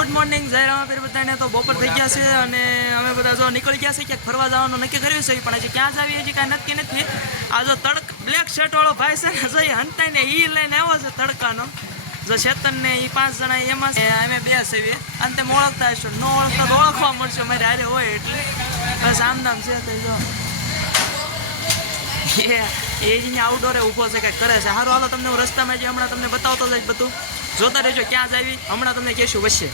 Good morning જય રામાપીર બધાને. તો બપોર થઈ ગયા છે અને અમે બધા જો નીકળી ગયા છે ક્યાંક ફરવા જવાનું નક્કી કર્યું છે, પણ હજી ક્યાં જાવી હજી કાંઈ નક્કી નથી. આ જો બ્લેક શર્ટ વાળો ભાઈ છે ને જઈ હંતાઈને ઈ લઈને આવ્યો છે તડકાનો. જો ચેતન ને એ 5 જણા એમાં અમે 2 છીએ અને તમે ઓળખતા હશો, ન ઓળખતા તો ઓળખવા મળશે મારે હારે હોય એટલે બસ આમ નામ છે. તો જો એ જ આઉટડોરે ઊભો છે, કંઈક કરે છે. સારું હાલો તમને હું રસ્તામાં જે હમણાં તમને બતાવતો જઈશ, બધું જોતા રહેજો ક્યાં જાવી. હમણાં તમને કહેશું વચ્ચે.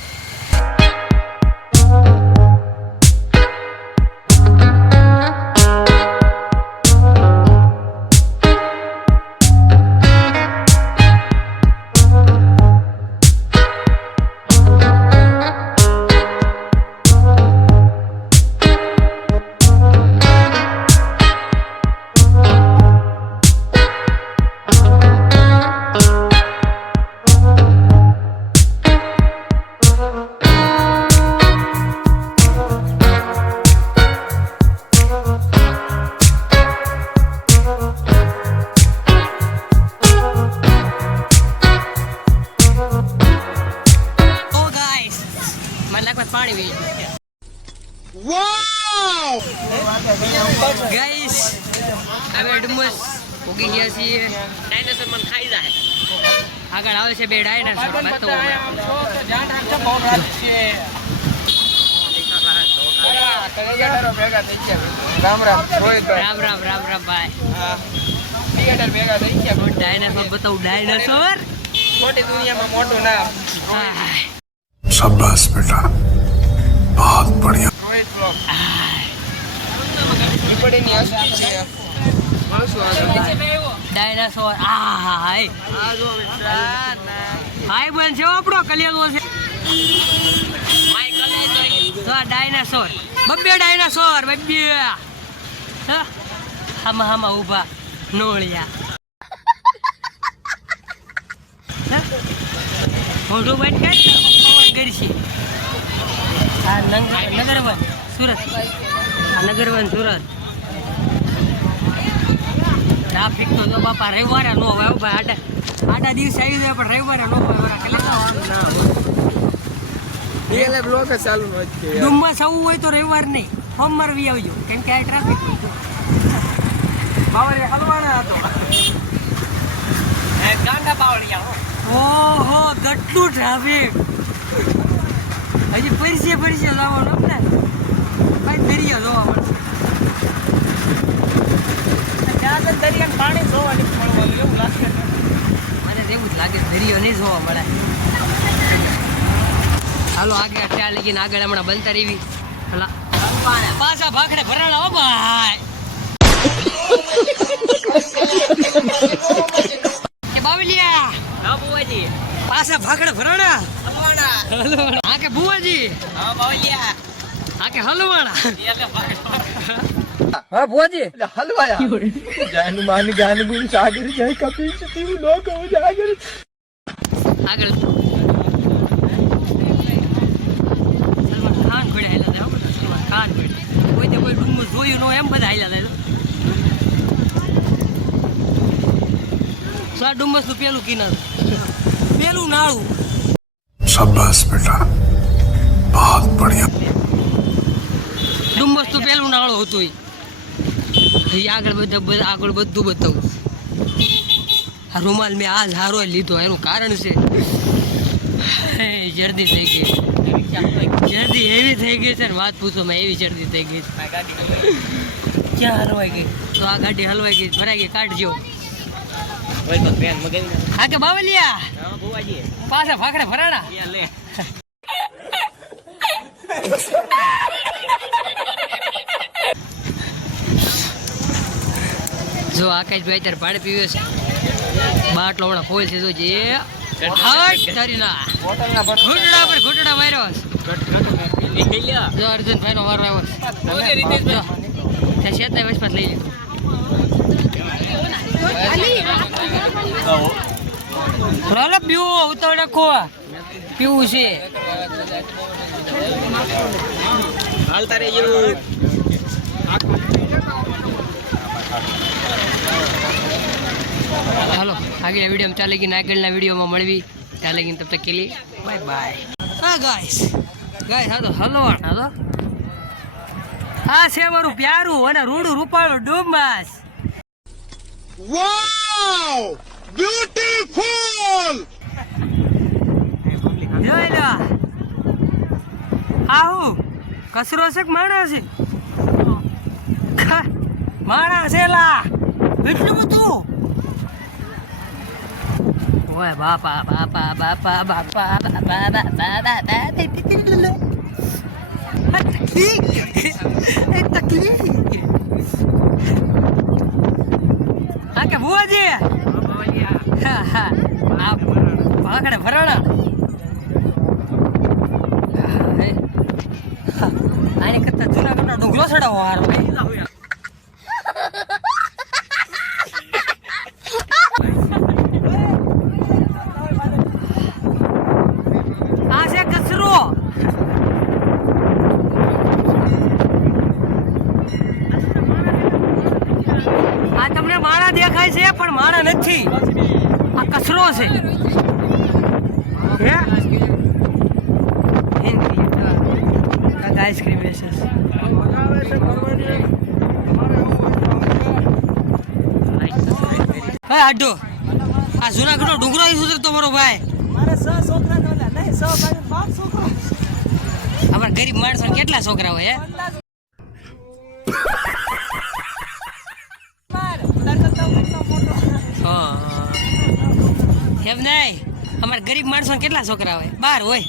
ગાઈસ અમે ડુમસ ઉગી ગયા છીએ. ડાયનાસોર મને ખાઈ જાય. આગળ આવે છે 2 ડાયનાસોર. રામ રામ ભાઈ. ડાયનાસોર બતાવું. ડાયનાસોર મોટી દુનિયામાં મોટું નામ. शाबाश बेटा, बहुत बढ़िया. ડાયનાસોર હાય બન છે આપણો કલિયાગો છે. ડાયનાસોર બબ્બે ડાયનાસોર બબ્બે હામા હામા ઉભા નોળિયા. મોઢું બંધ કર પવન કરશે. આ નગરવન સુરત. નગરવન સુરત. ટ્રાફિક તો જો બાપા રવિવારે ન હોય ભાઈ. આડા દિવસે આવી જાય પણ રવિવારે ન હોય. ડુમ્મસ આવવું હોય તો રવિવાર નહીં, સોમવાર વી આવજો, કેમ કે આ ટ્રાફિક ઓહો કેટલું ટ્રાફિક. હજી પરિચય લાવવાનો ને ભાઈ. દરિયો જોવા મળશે. દરિયા પાણી જોવાની મળવાનું એવું લાગે મને. એવું જ લાગે દરિયો નહીં જોવા મળે. હાલો આગળ ત્યાં લગીને આગળ હમણાં બનતા રહેવી. પાછા ભાખડે ભરાણા હો ભાઈ. કે બાવલિયા હા બુવાજી. પાછા ભાખડે ભરાણા હા કે બુવાજી. હા બાવલિયા હા કે હલવાણા. हाँ बुआजी हलवाया जान मान ज्ञान गुण सागर जय कपिल सती लोक उजागर. આગળ સલમાન ખાન કોડે હાલ્યા જાય. સલમાન ખાન કોડે કોઈ તે કોઈ ડુમ્મસ જોયું નો એમ બધા હાલ્યા જાય. સા ડુમ્મસ નું પેલું કિનારું પેલું નાળું. शाबाश बेटा, बहुत बढ़िया. ડુમ્મસ તો પેલું નાળું હતું. આગળ બધું બતાવું. આ રૂમાલ મેં આજ હારો લીધો. એનું કારણ છે જર્દી થઈ ગઈ. જર્દી એવી થઈ ગઈ છે ને વાત પૂછો માં. એવી જર્દી થઈ ગઈ ક્યાં હલવાઈ ગઈ. તો આ ગાડી હલવાઈ ગઈ, ભરાઈ ગઈ. કાઢજો હા કે બાવલિયા પાછા ભાખડે ભરાણા. જો આકાશભાઈ અત્યારે પાણી પીવે છે. બાટલો હમણાં ફોલ છે. જો જે ઘૂંટડા માર્યો. જો અર્જુનભાઈ નો વારો આવ્યો. શેતના વચમાં લઈ લીધું. પીવું ઉતાવળ રાખો. પીવું છે. હાલતા રહેજો. હાલો આગળ વિડીયો ચાલે કે આગળના વિડીયોમાં મળવી. ત્યાં લગીને તબ તક કે લીએ બાય બાય. હા ગાઈસ હા તો હલવાણ હાલો આ છે મારું પ્યારું અને રૂડું રૂપાળું ડુમ્બાસ Wow! Beautiful! જોઈ લો આવું કચરો છે કે માણસ છે માણસ છે લા એટલું બધું ઓય બાપા બાપા બાપા બાપા બાપા બાપા તકલીફ હા કે ભુવાજી હા હા આ પાકડે ભરાણા આને કરતા જૂનાગઢનો ડુંગરો ચડાવો હારો આ છે કચરો આ તમને માળા દેખાય છે પણ માળા નથી આ કચરો છે આઈસ્ક્રીમ વેચે હા આડો આ જૂનાગઢનો ડુંગરો સુધરતો મારો ભાઈ અમારા ગરીબ માણસો કેટલા છોકરા હોય એમ નહીં અમારા ગરીબ માણસો કેટલા છોકરા હોય 12 હોય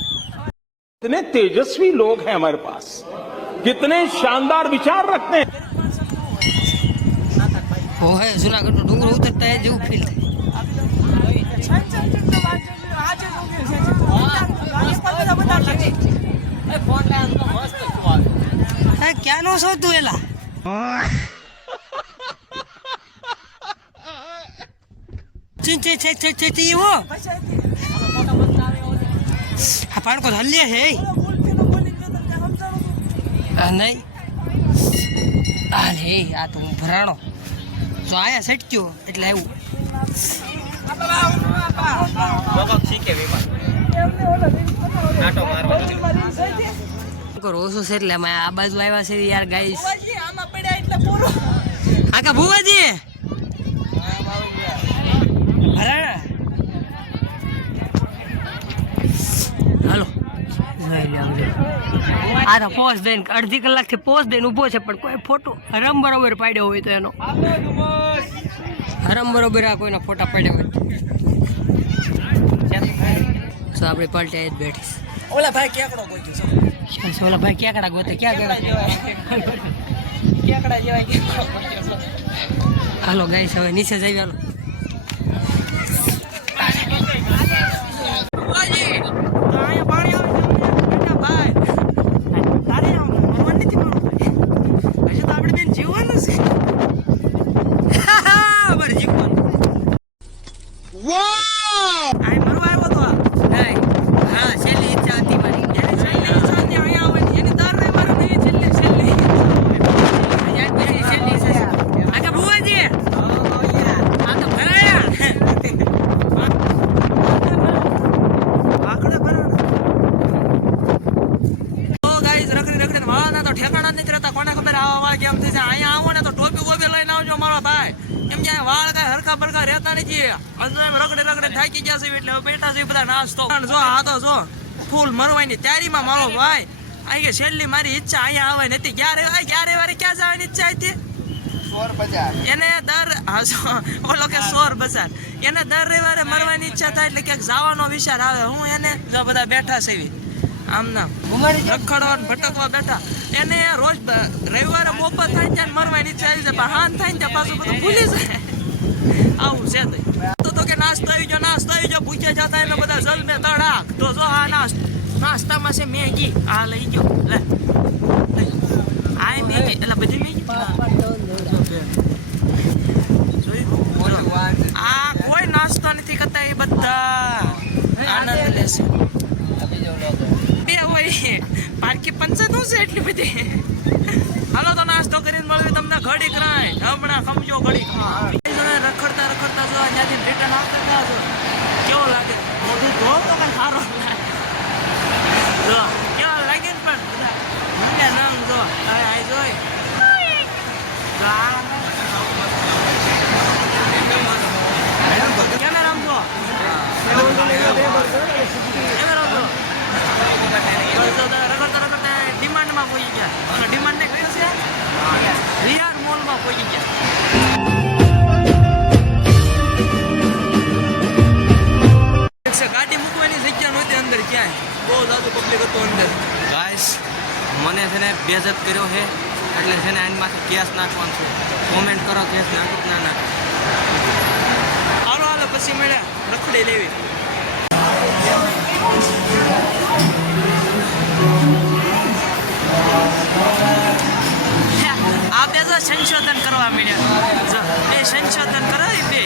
कितने तेजस्वी लोग हैं हमारे पास कितने शानदार विचार रखते हैं ઓહે જૂનાગઢનો ડુંગરો ઉતરતા એ જેવું ફીલ થાય ક્યાં નો છો તું એલા ચિંચે છે છે છે છે એવો આ પાણકો હલ્લે છે નહીં અરે આ તો હું ભરાણો તો આયા સટક્યો એટલે આવ્યું રોસો છે એટલે અમે આ બાજુ આવ્યા છે યાર ગાઈસ આકા ભુવાજી ભરાણા હાલો આ તો પોસ્ટ દઈને અડધી કલાકથી પોસ્ટ દઈને ઊભો છે પણ કોઈ ફોટો હરમ બરોબર પાડ્યો હોય તો એનો હરમ બરોબર આ કોઈના ફોટા પાડ્યા હોય તો આપણી પાર્ટી જ બેઠી ઓલા ભાઈ કેકડો ગોત્યો છે ઓલા ભાઈ કેકડા ગોતે ક્યાં કેકડા જેવાય હાલો ગાઈસ હવે નીચે જઈ હાલો થાકી ગયા છે એટલે બેઠા છે બધા નાસ્તો જો આ તો જો ફૂલ મરવાની તૈયારીમાં મારો ભાઈ અહીં કે છેલ્લી મારી ઈચ્છા અહીંયા આવે નથી ક્યારે વારે ક્યાં જવાની ઈચ્છા હતી એને દર ઓલો કે 100 બજાર એને દર રવિવારે મરવાની ઈચ્છા થાય એટલે ક્યાંક જવાનો વિચાર આવે હું એને જો બધા બેઠા છે આમ નામ રખડવા ભટકવા બેઠા એને રોજ રવિવારે બપોર થાય ત્યાં મરવાની ઈચ્છા આવી જાય હાન થાય ને ત્યાં પાછું બધું ભૂલી જાય આવું છે તો કે નાસ્તો આવી ગયો ભૂખ્યા જતા એટલે બધા જલમે તડાક તો જો આ નાસ્તામાં છે મેગી આ લઈ ગયો લે આ મેગી એટલે બધી મેગી આ કોઈ નાસ્તો નથી કરતા એ બધા આનંદ લેશે બે હોય પારકી પંચાયત હું છે એટલી બધી હાલો તો નાસ્તો કરીને મળ્યું તમને ઘડીક રાય હમણાં ખમજો ઘડીક રખડતા જો ત્યાંથી રિટર્ન આવતા કેવો લાગે મોઢું ધો તો કઈ સારો જો કેવા લાગે ને પણ મને નંગ જો આ જોઈ કેમેરામ જો કેમેરામ જો રખડતા ડિમાન્ડમાં પહોંચી ગયા અને ડિમાન્ડ ને કયું છે રિયાર મોલમાં પહોંચી ગયા ગાડી મૂકવાની જગ્યા નહોતી અંદર ક્યાંય બહુ જાદુ પબ્લિક હતું અંદર ગાઈસ મને છે ને બેજત કર્યો છે એટલે છે ને આનમાંથી કેસ નાખવાનું છે કોમેન્ટ કરો કેસ નાખો ના નાખ હાલો હાલો પછી મળ્યા રખડી લેવી આ બે જો સંશોધન કરવા મળ્યા જો એ સંશોધન કરે એ બે